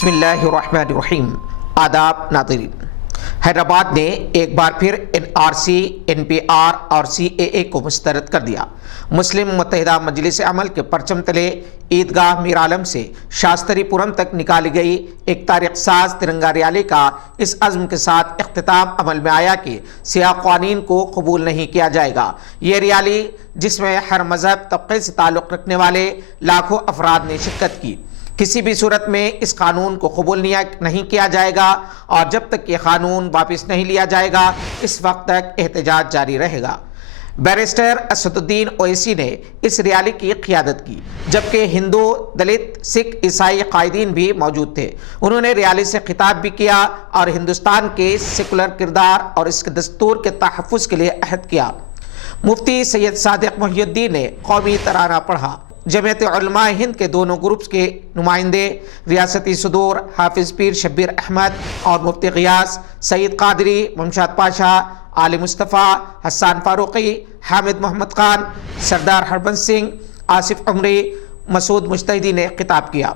بسم اللہ الرحمن الرحیم۔ آداب ناظرین، حیدرآباد نے ایک بار پھر NRC، NPR اور CAA کو مسترد کر دیا۔ مسلم متحدہ مجلس عمل کے پرچم تلے عیدگاہ میر عالم سے شاستری پورم تک نکالی گئی ایک تاریخ ساز ترنگا ریالی کا اس عزم کے ساتھ اختتام عمل میں آیا کہ سیاہ قوانین کو قبول نہیں کیا جائے گا۔ یہ ریالی جس میں ہر مذہب طبقے سے تعلق رکھنے والے لاکھوں افراد نے شرکت کی، کسی بھی صورت میں اس قانون کو قبول نہیں کیا جائے گا اور جب تک یہ قانون واپس نہیں لیا جائے گا اس وقت تک احتجاج جاری رہے گا۔ بیرسٹر اسد الدین اویسی نے اس ریالی کی قیادت کی، جبکہ ہندو، دلت، سکھ، عیسائی قائدین بھی موجود تھے۔ انہوں نے ریالی سے خطاب بھی کیا اور ہندوستان کے سیکولر کردار اور اس کے دستور کے تحفظ کے لیے عہد کیا۔ مفتی سید صادق محی الدین نے قومی ترانہ پڑھا۔ جمعیت علماء ہند کے دونوں گروپس کے نمائندے، ریاستی صدور حافظ پیر شبیر احمد اور مفتی غیاث، سعید قادری، ممشاد پاشا، علی مصطفیٰ، حسان فاروقی، حامد محمد خان، سردار ہربنس سنگھ، آصف عمری، مسعود مجتہدی نے خطاب کیا۔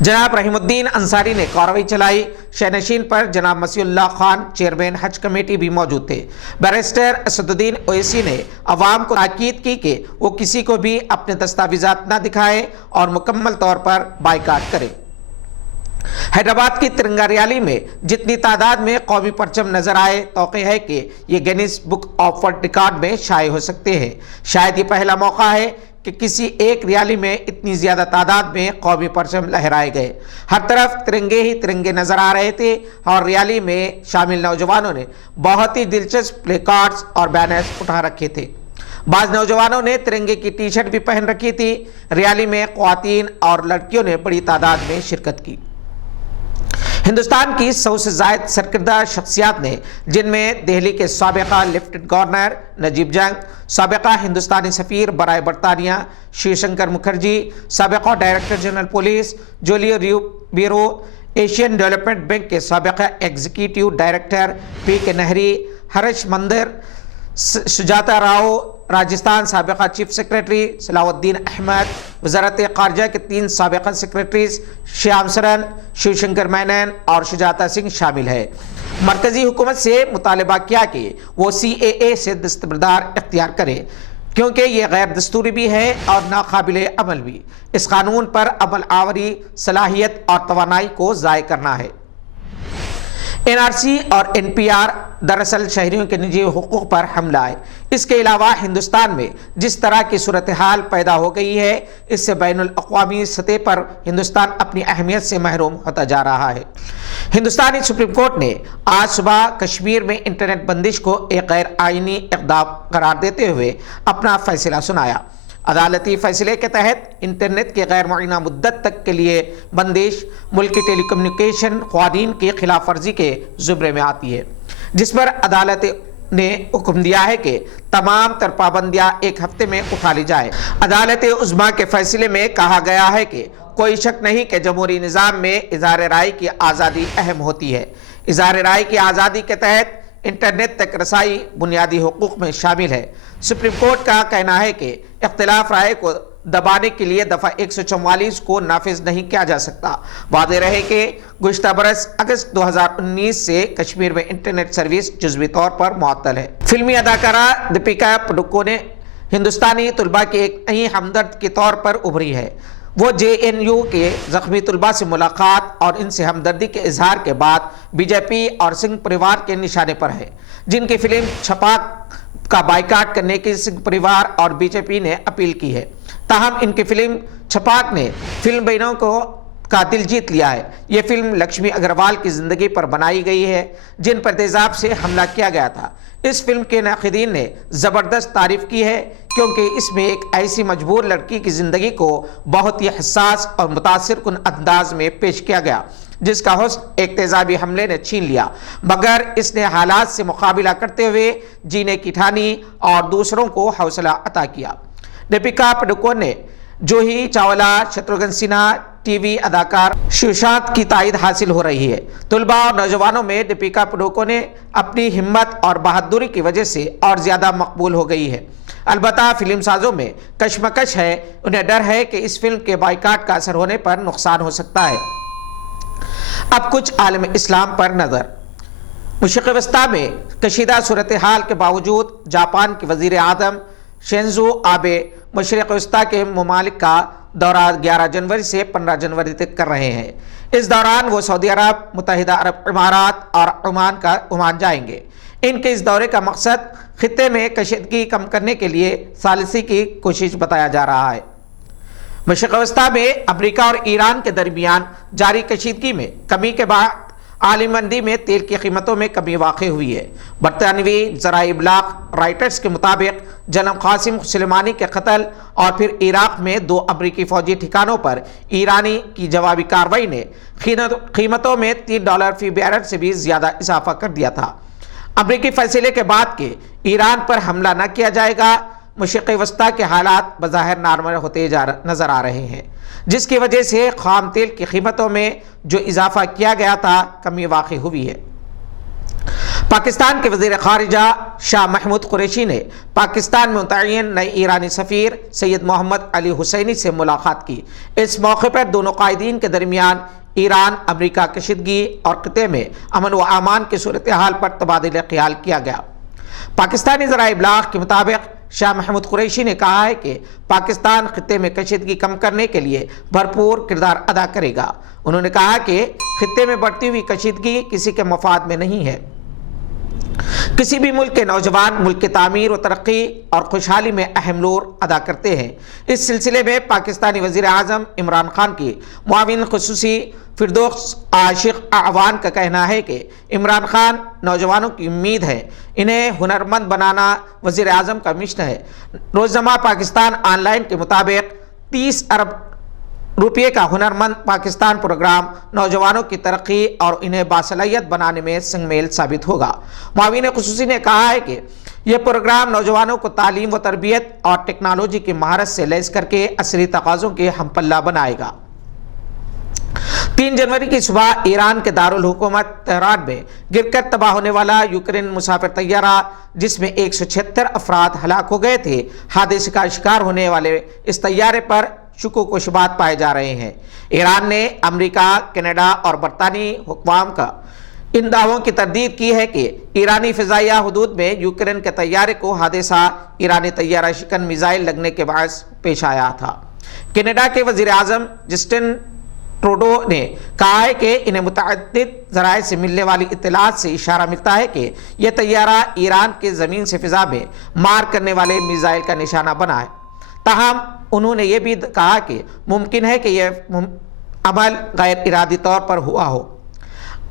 جناب رحیم الدین انصاری نے کارروائی چلائی۔ شہنشین پر جناب مسیح اللہ خان، چیئرمین حج کمیٹی بھی موجود تھے۔ بیرسٹر اسد الدین اویسی نے عوام کو تاکید کی کہ وہ کسی کو بھی اپنے دستاویزات نہ دکھائے اور مکمل طور پر بائیکاٹ کرے۔ حیدرآباد کی ترنگا ریالی میں جتنی تعداد میں قومی پرچم نظر آئے، توقع ہے کہ یہ Guinness book of world record میں شائع ہو سکتے ہیں۔ شاید یہ پہلا موقع ہے کہ کسی ایک ریالی میں اتنی زیادہ تعداد میں قومی پرچم لہرائے گئے۔ ہر طرف ترنگے ہی ترنگے نظر آ رہے تھے اور ریالی میں شامل نوجوانوں نے بہت ہی دلچسپ پلے کارڈز اور بینرز اٹھا رکھے تھے۔ بعض نوجوانوں نے ترنگے کی ٹی شرٹ بھی پہن رکھی تھی۔ ریالی میں خواتین اور لڑکیوں نے بڑی تعداد میں شرکت کی۔ ہندوستان کی 100 سے زائد سرکردہ شخصیات نے، جن میں دہلی کے سابقہ لیفٹننٹ گورنر نجیب جنگ، سابقہ ہندوستانی سفیر برائے برطانیہ شیو شنکر مکھرجی، سابقہ director general police Julio Ribeiro, Asian development bank کے سابقہ ایگزیکٹو ڈائریکٹر پی کے نہری، ہرش مندر، سجاتا راؤ، راجستھان سابقہ چیف سیکریٹری صلاح الدین احمد، وزارت خارجہ کے 3 سابقہ سیکریٹریز شیام سرن، شیو شنکر مینن اور شجاتا سنگھ شامل ہے۔ مرکزی حکومت سے مطالبہ کیا کہ وہ CAA سے دستبردار اختیار کرے، کیونکہ یہ غیر دستوری بھی ہے اور ناقابل عمل بھی۔ اس قانون پر عمل آوری، صلاحیت اور توانائی کو ضائع کرنا ہے۔ NRC اور NPR دراصل شہریوں کے نجی حقوق پر حملہ ہے۔ اس کے علاوہ ہندوستان میں جس طرح کی صورتحال پیدا ہو گئی ہے، اس سے بین الاقوامی سطح پر ہندوستان اپنی اہمیت سے محروم ہوتا جا رہا ہے۔ ہندوستانی سپریم کورٹ نے آج صبح کشمیر میں انٹرنیٹ بندش کو ایک غیر آئینی اقدام قرار دیتے ہوئے اپنا فیصلہ سنایا۔ عدالتی فیصلے کے تحت انٹرنیٹ کی غیر معینہ مدت تک کے لیے بندش ملکی ٹیلی کمیونیکیشن قوانین کی خلاف ورزی کے زمرے میں آتی ہے، جس پر عدالت نے حکم دیا ہے کہ تمام تر پابندیاں ایک ہفتے میں اٹھا لی جائے۔ عدالت عظمیٰ کے فیصلے میں کہا گیا ہے کہ کوئی شک نہیں کہ جمہوری نظام میں اظہار رائے کی آزادی اہم ہوتی ہے۔ اظہار رائے کی آزادی کے تحت انٹرنیٹ تک رسائی بنیادی حقوق میں شامل ہے۔ سپریم کورٹ کا کہنا ہے کہ اختلاف رائے کو دبانے کے لیے دفعہ 144 کو نافذ نہیں کیا جا سکتا۔ واضح رہے کہ گزشتہ برس اگست 2019 سے کشمیر میں انٹرنیٹ سروس جزوی طور پر معطل ہے۔ فلمی اداکارہ دیپیکا پڈوکون ہندوستانی طلباء کے ایک نئی ہمدرد کے طور پر ابھری ہے۔ وہ JNU کے زخمی طلباء سے ملاقات اور ان سے ہمدردی کے اظہار کے بعد BJP اور سنگھ پریوار کے نشانے پر ہے، جن کی فلم چھپاک کا بائیکاٹ کرنے کی سنگھ پریوار اور BJP نے اپیل کی ہے۔ تاہم ان کی فلم چھپاک نے فلم بینوں کا دل جیت لیا ہے۔ یہ فلم لکشمی اگروال کی زندگی پر بنائی گئی ہے، جن پر تیزاب سے حملہ کیا گیا تھا۔ اس فلم کے ناقدین نے زبردست تعریف کی ہے، کیونکہ اس میں ایک ایسی مجبور لڑکی کی زندگی کو بہت ہی حساس اور متاثر کن انداز میں پیش کیا گیا، جس کا حسن ایک تیزابی حملے نے چھین لیا، مگر اس نے حالات سے مقابلہ کرتے ہوئے جینے کی ٹھانی اور دوسروں کو حوصلہ عطا کیا۔ دیپیکا پڈوکون نے جوہی چاولہ، شتروگھن سنہا، ٹی وی اداکار شیوشانت کی تائید حاصل ہو رہی ہے۔ طلباء اور نوجوانوں میں دیپیکا پڈوکون نے اپنی ہمت اور بہادری کی وجہ سے اور زیادہ مقبول ہو گئی ہے۔ البتہ فلم سازوں میں کشمکش ہے، انہیں ڈر ہے کہ اس فلم کے بائیکاٹ کا اثر ہونے پر نقصان ہو سکتا ہے۔ اب کچھ عالم اسلام پر نظر۔ مشرق وسطیٰ میں کشیدہ صورتحال کے باوجود جاپان کے وزیر اعظم شینزو آبے مشرق وسطیٰ کے ممالک کا دورہ 11 جنوری سے 15 جنوری تک کر رہے ہیں۔ اس دوران وہ سعودی عرب، متحدہ عرب امارات اور عمان جائیں گے۔ ان کے اس دورے کا مقصد خطے میں کشیدگی کم کرنے کے لیے ثالثی کی کوشش بتایا جا رہا ہے۔ مشرق وسطیٰ میں امریکہ اور ایران کے درمیان جاری کشیدگی میں کمی کے بعد عالمی منڈی میں تیل کی قیمتوں میں کمی واقع ہوئی ہے۔ برطانوی ذرائع ابلاغ رائٹرز کے مطابق جنرل قاسم سلیمانی کے قتل اور پھر عراق میں 2 امریکی فوجی ٹھکانوں پر ایرانی کی جوابی کارروائی نے قیمتوں میں $3 فی بیرل سے بھی زیادہ اضافہ کر دیا تھا۔ امریکی فیصلے کے بعد کہ ایران پر حملہ نہ کیا جائے گا، مشرق وسطیٰ کے حالات بظاہر نارمل ہوتے نظر آ رہے ہیں، جس کی وجہ سے خام تیل کی قیمتوں میں جو اضافہ کیا گیا تھا کمی واقع ہوئی ہے۔ پاکستان کے وزیر خارجہ شاہ محمود قریشی نے پاکستان میں متعین نئے ایرانی سفیر سید محمد علی حسینی سے ملاقات کی۔ اس موقع پر دونوں قائدین کے درمیان ایران امریکہ کشیدگی اور خطے میں امن و امان کی صورتحال پر تبادلہ خیال کیا گیا۔ پاکستانی ذرائع ابلاغ کے مطابق شاہ محمود قریشی نے کہا ہے کہ پاکستان خطے میں کشیدگی کم کرنے کے لیے بھرپور کردار ادا کرے گا۔ انہوں نے کہا کہ خطے میں بڑھتی ہوئی کشیدگی کسی کے مفاد میں نہیں ہے۔ کسی بھی ملک کے نوجوان ملک کی تعمیر و ترقی اور خوشحالی میں اہم رول ادا کرتے ہیں۔ اس سلسلے میں پاکستانی وزیر اعظم عمران خان کی معاون خصوصی فردوس عاشق اعوان کا کہنا ہے کہ عمران خان نوجوانوں کی امید ہے، انہیں ہنرمند بنانا وزیر اعظم کا مشن ہے۔ روزنامہ پاکستان آن لائن کے مطابق 30 ارب روپے کا ہنرمند پاکستان پروگرام نوجوانوں کی ترقی اور انہیں باصلاحیت بنانے میں سنگ میل ثابت ہوگا۔ معاون خصوصی نے کہا ہے کہ یہ پروگرام نوجوانوں کو تعلیم و تربیت اور ٹیکنالوجی کی مہارت سے لیس کر کے عصری تقاضوں کے ہم پلہ بنائے گا۔ 3 جنوری کی صبح ایران کے دارالحکومت تہران میں گر کر تباہ ہونے والا یوکرین مسافر طیارہ جس میں 176 افراد ہلاک ہو گئے تھے، حادثے کا شکار ہونے والے اس طیارے پر شکوک و شبہات پائے جا رہے ہیں۔ ایران نے امریکہ، کینیڈا اور برطانوی حکام کا ان دعووں کی تردید کی ہے کہ ایرانی فضائیہ حدود میں یوکرین کے طیارے کو حادثہ ایرانی طیارہ شکن میزائل لگنے کے باعث پیش آیا تھا۔ کینیڈا کے وزیر اعظم جسٹن ٹروڈو نے کہا ہے کہ انہیں متعدد ذرائع سے ملنے والی اطلاعات سے اشارہ ملتا ہے کہ یہ طیارہ ایران کے زمین سے فضا میں مار کرنے والے میزائل کا نشانہ بنا ہے۔ تاہم انہوں نے یہ بھی کہا کہ ممکن ہے کہ یہ عمل غیر ارادی طور پر ہوا ہو۔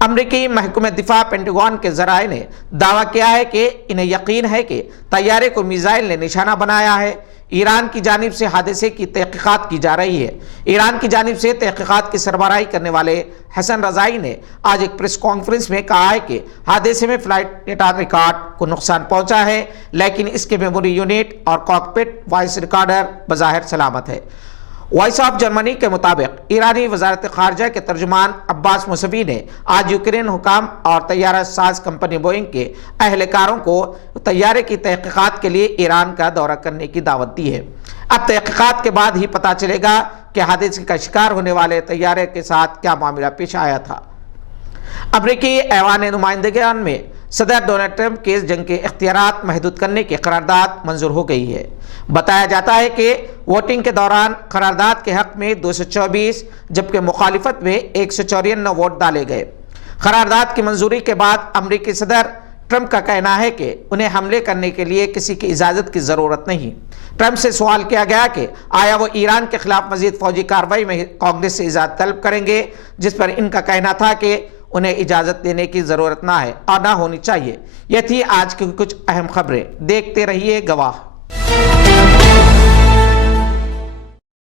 امریکی محکمہ دفاع پینٹاگون کے ذرائع نے دعویٰ کیا ہے کہ انہیں یقین ہے کہ طیارے کو میزائل نے نشانہ بنایا ہے۔ ایران کی جانب سے حادثے کی تحقیقات کی جا رہی ہے۔ ایران کی جانب سے تحقیقات کی سربراہی کرنے والے حسن رضائی نے آج ایک پریس کانفرنس میں کہا ہے کہ حادثے میں فلائٹ ڈیٹا ریکارڈ کو نقصان پہنچا ہے، لیکن اس کے میموری یونٹ اور کاکپٹ وائس ریکارڈر بظاہر سلامت ہے۔ وائس آف جرمنی کے مطابق ایرانی وزارت خارجہ کے ترجمان عباس موسوی نے آج یوکرین حکام اور طیارہ ساز کمپنی بوئنگ کے اہلکاروں کو طیارے کی تحقیقات کے لیے ایران کا دورہ کرنے کی دعوت دی ہے۔ اب تحقیقات کے بعد ہی پتہ چلے گا کہ حادثے کا شکار ہونے والے طیارے کے ساتھ کیا معاملہ پیش آیا تھا۔ امریکی ایوان نمائندگان میں صدر ڈونلڈ ٹرمپ کے جنگ کے اختیارات محدود کرنے کی قرارداد منظور ہو گئی ہے۔ بتایا جاتا ہے کہ ووٹنگ کے دوران قرارداد کے حق میں 224 جبکہ مخالفت میں 154 ووٹ ڈالے گئے۔ قرارداد کی منظوری کے بعد امریکی صدر ٹرمپ کا کہنا ہے کہ انہیں حملے کرنے کے لیے کسی کی اجازت کی ضرورت نہیں۔ ٹرمپ سے سوال کیا گیا کہ آیا وہ ایران کے خلاف مزید فوجی کارروائی میں کانگریس سے اجازت طلب کریں گے، جس پر ان کا کہنا تھا کہ انہیں اجازت دینے کی ضرورت نہ ہے اور نہ ہونی چاہیے۔ یہ تھی آج کی کچھ اہم خبریں۔ دیکھتے رہیے گواہ۔